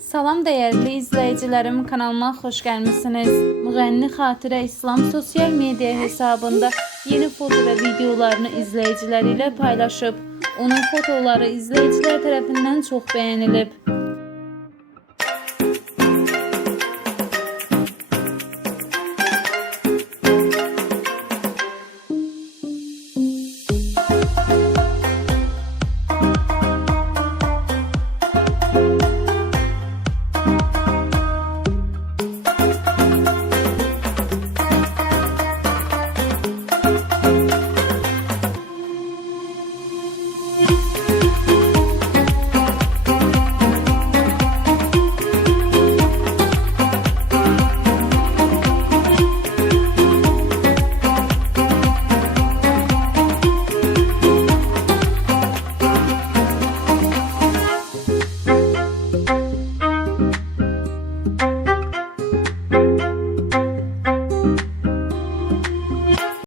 Salam değerli izleyicilerim kanalıma hoş gelmişsiniz. Müğənni Xatirə İslam sosyal medya hesabında yeni foto ve videolarını izleyicileriyle paylaşıp onun fotoları izleyiciler tarafından çok beğenilip